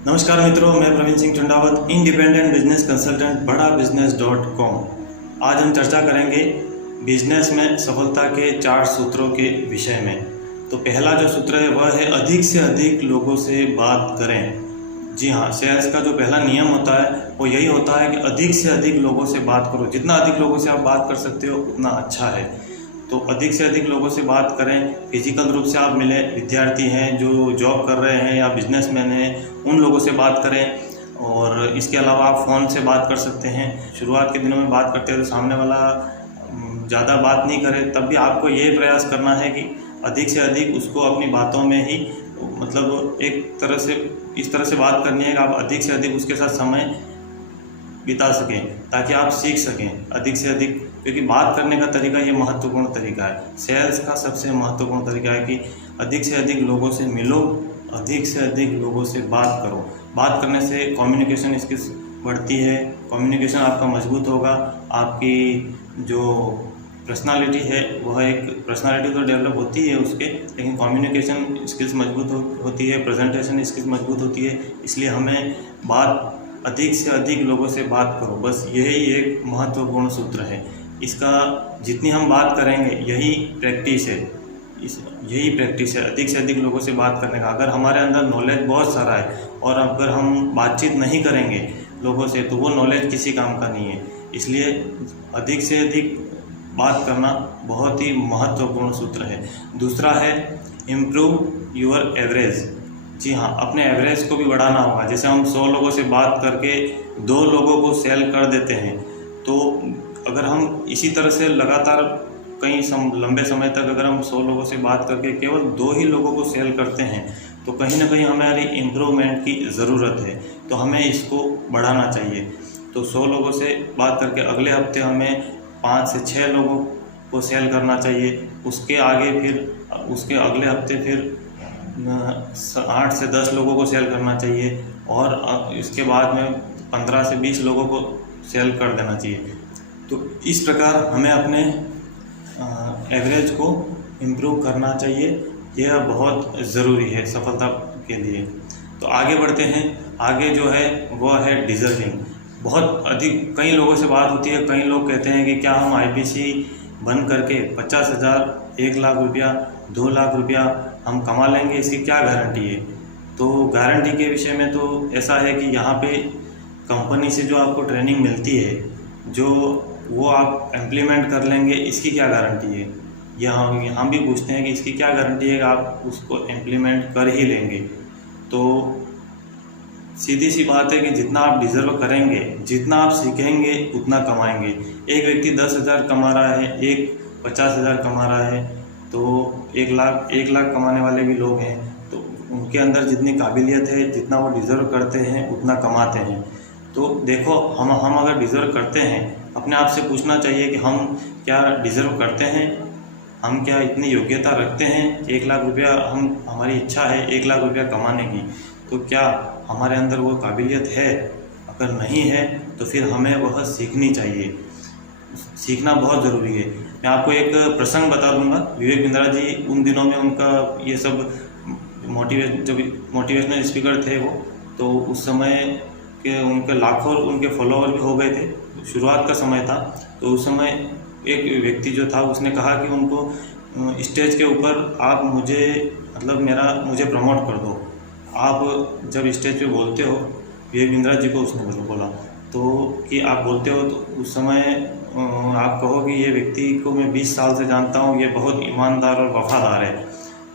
नमस्कार मित्रों, मैं Praveen Singh Chandawat, independent business consultant Bada business dot com. आज हम चर्चा करेंगे बिजनेस में सफलता के 4 सूत्रों के विषय में। तो पहला जो सूत्र है वह है अधिक से अधिक लोगों से बात करें। जी हाँ, सेल्स का जो पहला नियम होता है वो यही होता है कि अधिक से अधिक लोगों से बात करो। जितना अधिक लोगों से आप बात कर सकते हो उतना अच्छा है। तो अधिक से अधिक लोगों से बात करें। फिजिकल रूप से आप मिले, विद्यार्थी हैं जो जॉब कर रहे हैं या बिजनेसमैन हैं, उन लोगों से बात करें। और इसके अलावा आप फ़ोन से बात कर सकते हैं। शुरुआत के दिनों में बात करते हैं तो सामने वाला ज़्यादा बात नहीं करे, तब भी आपको ये प्रयास करना है कि अधिक से अधिक उसको अपनी बातों में ही मतलब एक तरह से इस तरह से बात करनी है कि आप अधिक से अधिक उसके साथ समय बिता सकें, ताकि आप सीख सकें अधिक से अधिक। क्योंकि बात करने का तरीका ये महत्वपूर्ण तरीका है। सेल्स का सबसे महत्वपूर्ण तरीका है कि अधिक से अधिक लोगों से मिलो, अधिक से अधिक लोगों से बात करो। बात करने से कम्युनिकेशन स्किल्स बढ़ती है, कम्युनिकेशन आपका मजबूत होगा। आपकी जो पर्सनालिटी है वह एक पर्सनालिटी तो डेवलप होती है उसके, लेकिन कम्युनिकेशन स्किल्स मजबूत होती है, प्रेजेंटेशन स्किल्स मजबूत होती है। इसलिए हमें बात अधिक से अधिक लोगों से बात करो, बस यही एक महत्वपूर्ण सूत्र है। इसका जितनी हम बात करेंगे यही प्रैक्टिस है, यही प्रैक्टिस है अधिक से अधिक लोगों से बात करने का। अगर हमारे अंदर नॉलेज बहुत सारा है और अगर हम बातचीत नहीं करेंगे लोगों से तो वो नॉलेज किसी काम का नहीं है। इसलिए अधिक से अधिक बात करना बहुत ही महत्वपूर्ण सूत्र है। दूसरा है इम्प्रूव योर एवरेज। जी हाँ, अपने एवरेज को भी बढ़ाना होगा। जैसे हम 100 लोगों से बात करके 2 लोगों को सेल कर देते हैं, तो अगर हम इसी तरह से लगातार लंबे समय तक अगर हम 100 लोगों से बात करके केवल 2 ही लोगों को सेल करते हैं तो कहीं ना कहीं हमारी इम्प्रूवमेंट की ज़रूरत है। तो हमें इसको बढ़ाना चाहिए। तो 100 लोगों से बात करके अगले हफ्ते हमें 5 से 6 लोगों को सेल करना चाहिए। उसके आगे फिर उसके अगले हफ्ते फिर 8 से 10 लोगों को सेल करना चाहिए और इसके बाद में 15 से 20 लोगों को सेल कर देना चाहिए। तो इस प्रकार हमें अपने एवरेज को इम्प्रूव करना चाहिए। यह बहुत ज़रूरी है सफलता के लिए। तो आगे बढ़ते हैं। आगे जो है वह है डिज़र्विंग। बहुत अधिक कई लोगों से बात होती है। कई लोग कहते हैं कि क्या हम आईपीसी बन करके 50,000, 1 लाख रुपया, 2 लाख रुपया हम कमा लेंगे, इसकी क्या गारंटी है? तो गारंटी के विषय में तो ऐसा है कि यहाँ पे कंपनी से जो आपको ट्रेनिंग मिलती है, जो वो आप इम्प्लीमेंट कर लेंगे, इसकी क्या गारंटी है? हम भी पूछते हैं कि इसकी क्या गारंटी है कि आप उसको इम्प्लीमेंट कर ही लेंगे। तो सीधी सी बात है कि जितना आप डिज़र्व करेंगे, जितना आप सीखेंगे उतना कमाएंगे। एक व्यक्ति 10,000 कमा रहा है, एक 50,000 कमा रहा है, तो 1 लाख कमाने वाले भी लोग हैं। तो उनके अंदर जितनी काबिलियत है, जितना वो डिज़र्व करते हैं उतना कमाते हैं। तो देखो, हम अगर डिज़र्व करते हैं, अपने आप से पूछना चाहिए कि हम क्या डिज़र्व करते हैं, हम क्या इतनी योग्यता रखते हैं। 1 लाख रुपया हमारी इच्छा है 1 लाख रुपया कमाने की, तो क्या हमारे अंदर वो काबिलियत है? अगर नहीं है तो फिर हमें वह सीखनी चाहिए। सीखना बहुत ज़रूरी है। मैं आपको एक प्रसंग बता दूंगा। विवेक बिंद्रा जी, उन दिनों में उनका ये सब जब मोटिवेशनल स्पीकर थे वो, तो उस समय के उनके लाखों उनके फॉलोअर भी हो गए थे। शुरुआत का समय था, तो उस समय एक व्यक्ति जो था उसने कहा कि उनको स्टेज के ऊपर आप मुझे प्रमोट कर दो। आप जब स्टेज पे बोलते हो, विवेक बिंद्रा जी को उसने बोला तो कि आप बोलते हो तो उस समय आप कहो कि ये व्यक्ति को मैं 20 साल से जानता हूँ, ये बहुत ईमानदार और वफादार है।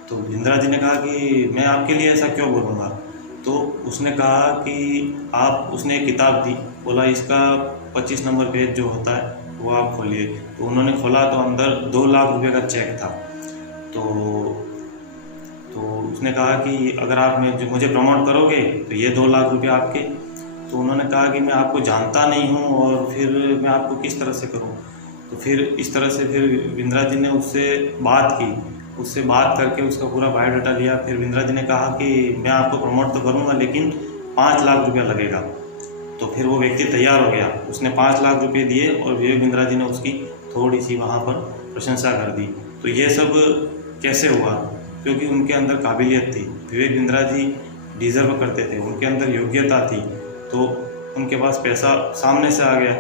तो बिंद्रा जी ने कहा कि मैं आपके लिए ऐसा क्यों बोलूँगा? तो उसने कहा कि उसने एक किताब दी, बोला इसका 25 नंबर पेज जो होता है वो आप खोलिए। तो उन्होंने खोला तो अंदर 2 लाख रुपए का चेक था। तो उसने कहा कि अगर आप मुझे प्रमोट करोगे तो ये 2 लाख रुपये आपके। तो उन्होंने कहा कि मैं आपको जानता नहीं हूँ और फिर मैं आपको किस तरह से करूँ? तो फिर इस तरह से फिर बिंद्रा जी ने उससे बात की। उससे बात करके उसका पूरा बायोडाटा लिया। फिर बिंद्रा जी ने कहा कि मैं आपको प्रमोट तो करूँगा लेकिन 5 लाख रुपया लगेगा। तो फिर वो व्यक्ति तैयार हो गया। उसने 5 लाख रुपये दिए और विवेक बिंद्रा जी ने उसकी थोड़ी सी वहाँ पर प्रशंसा कर दी। तो ये सब कैसे हुआ? क्योंकि उनके अंदर काबिलियत थी। विवेक बिंद्रा जी डिज़र्व करते थे, उनके अंदर योग्यता थी, तो उनके पास पैसा सामने से आ गया।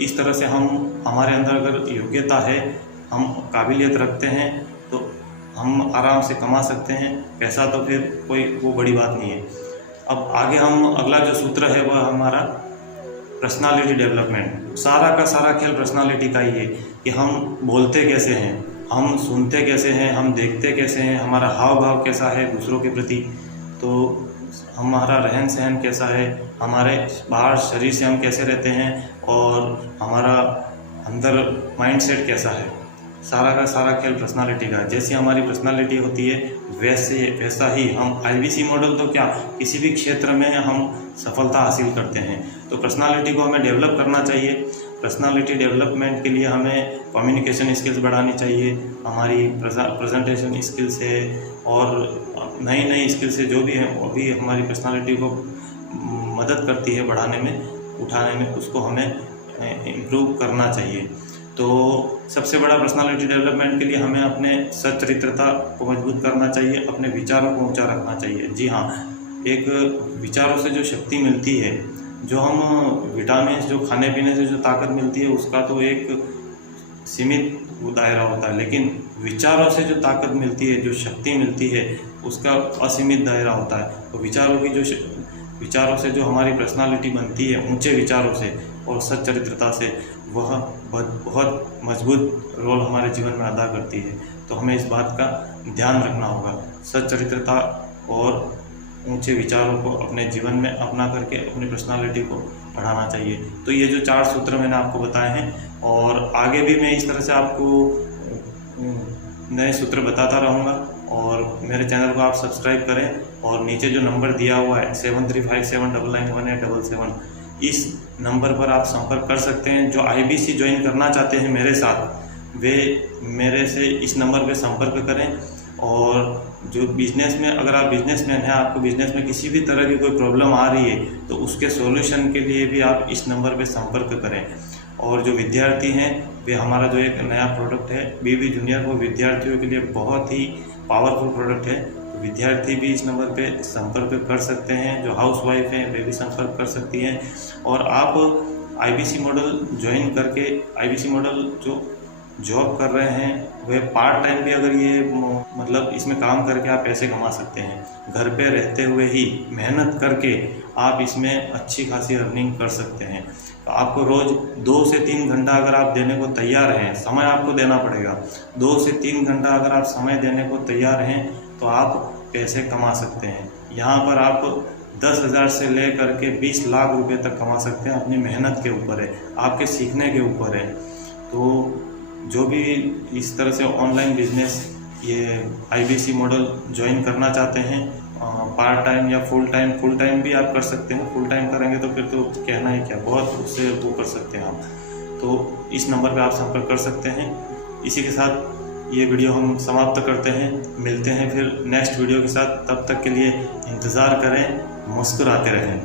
इस तरह से हमारे अंदर अगर योग्यता है, हम काबिलियत रखते हैं, तो हम आराम से कमा सकते हैं पैसा। तो फिर कोई वो बड़ी बात नहीं है। अब आगे हम अगला जो सूत्र है वह हमारा पर्सनालिटी डेवलपमेंट। सारा का सारा खेल पर्सनालिटी का ही है कि हम बोलते कैसे हैं, हम सुनते कैसे हैं, हम देखते कैसे हैं, हमारा हाव भाव कैसा है दूसरों के प्रति, तो हमारा रहन सहन कैसा है, हमारे बाहर शरीर से हम कैसे रहते हैं, और हमारा अंदर माइंडसेट कैसा है। सारा का सारा खेल पर्सनालिटी का। जैसी हमारी पर्सनालिटी होती है वैसा ही हम IBC मॉडल, तो क्या किसी भी क्षेत्र में हम सफलता हासिल करते हैं। तो पर्सनालिटी को हमें डेवलप करना चाहिए। पर्सनालिटी डेवलपमेंट के लिए हमें कम्युनिकेशन स्किल्स बढ़ानी चाहिए, हमारी प्रेजेंटेशन स्किल्स है, और नई नई स्किल्स है जो भी है वो भी हमारी पर्सनालिटी को मदद करती है बढ़ाने में, उठाने में, उसको हमें इम्प्रूव करना चाहिए। तो सबसे बड़ा पर्सनालिटी डेवलपमेंट के लिए हमें अपने सच्चरित्रता को मजबूत करना चाहिए, अपने विचारों को ऊंचा रखना चाहिए। जी हाँ, एक विचारों से जो शक्ति मिलती है, जो हम विटामिन, जो खाने पीने से जो ताकत मिलती है, उसका तो एक सीमित दायरा होता है, लेकिन विचारों से जो ताकत मिलती है, जो शक्ति मिलती है, उसका असीमित दायरा होता है। तो विचारों से जो हमारी पर्सनालिटी बनती है, ऊंचे विचारों से और सच्चरित्रता से, वह बहुत मजबूत रोल हमारे जीवन में अदा करती है। तो हमें इस बात का ध्यान रखना होगा, सच्चरित्रता और ऊंचे विचारों को अपने जीवन में अपना करके अपनी पर्सनालिटी को बढ़ाना चाहिए। तो ये जो 4 सूत्र मैंने आपको बताए हैं, और आगे भी मैं इस तरह से आपको नए सूत्र बताता रहूँगा। और मेरे चैनल को आप सब्सक्राइब करें, और नीचे जो नंबर दिया हुआ है 7357991877, इस नंबर पर आप संपर्क कर सकते हैं। जो IBC ज्वाइन करना चाहते हैं मेरे साथ, वे मेरे से इस नंबर पर संपर्क करें। और जो बिजनेस में, अगर आप बिजनेसमैन हैं, आपको बिजनेस में किसी भी तरह की कोई प्रॉब्लम आ रही है, तो उसके सॉल्यूशन के लिए भी आप इस नंबर पर संपर्क करें। और जो विद्यार्थी हैं, वे हमारा जो एक नया प्रोडक्ट है BB जूनियर, वो विद्यार्थियों के लिए बहुत ही पावरफुल प्रोडक्ट है। तो विद्यार्थी भी इस नंबर पे संपर्क कर सकते हैं, जो हाउसवाइफ हैं वे भी संपर्क कर सकती हैं। और आप IBC मॉडल ज्वाइन करके, IBC मॉडल जो जॉब कर रहे हैं, वे पार्ट टाइम भी अगर ये मतलब इसमें काम करके आप पैसे कमा सकते हैं। घर पे रहते हुए ही मेहनत करके आप इसमें अच्छी खासी अर्निंग कर सकते हैं। तो आपको रोज़ 2 से 3 घंटा अगर आप देने को तैयार हैं, समय आपको देना पड़ेगा। 2 से 3 घंटा अगर आप समय देने को तैयार हैं, तो आप पैसे कमा सकते हैं। यहाँ पर आप 10,000 से ले करके 20 लाख रुपए तक कमा सकते हैं। अपनी मेहनत के ऊपर है, आपके सीखने के ऊपर है। तो जो भी इस तरह से ऑनलाइन बिजनेस ये IBC मॉडल ज्वाइन करना चाहते हैं, पार्ट टाइम या फुल टाइम भी आप कर सकते हैं। फुल टाइम करेंगे तो फिर तो कहना ही क्या, बहुत उससे वो कर सकते हैं आप। तो इस नंबर पे आप संपर्क कर सकते हैं। इसी के साथ ये वीडियो हम समाप्त करते हैं। मिलते हैं फिर नेक्स्ट वीडियो के साथ। तब तक के लिए इंतज़ार करें, मुस्कुराते रहें।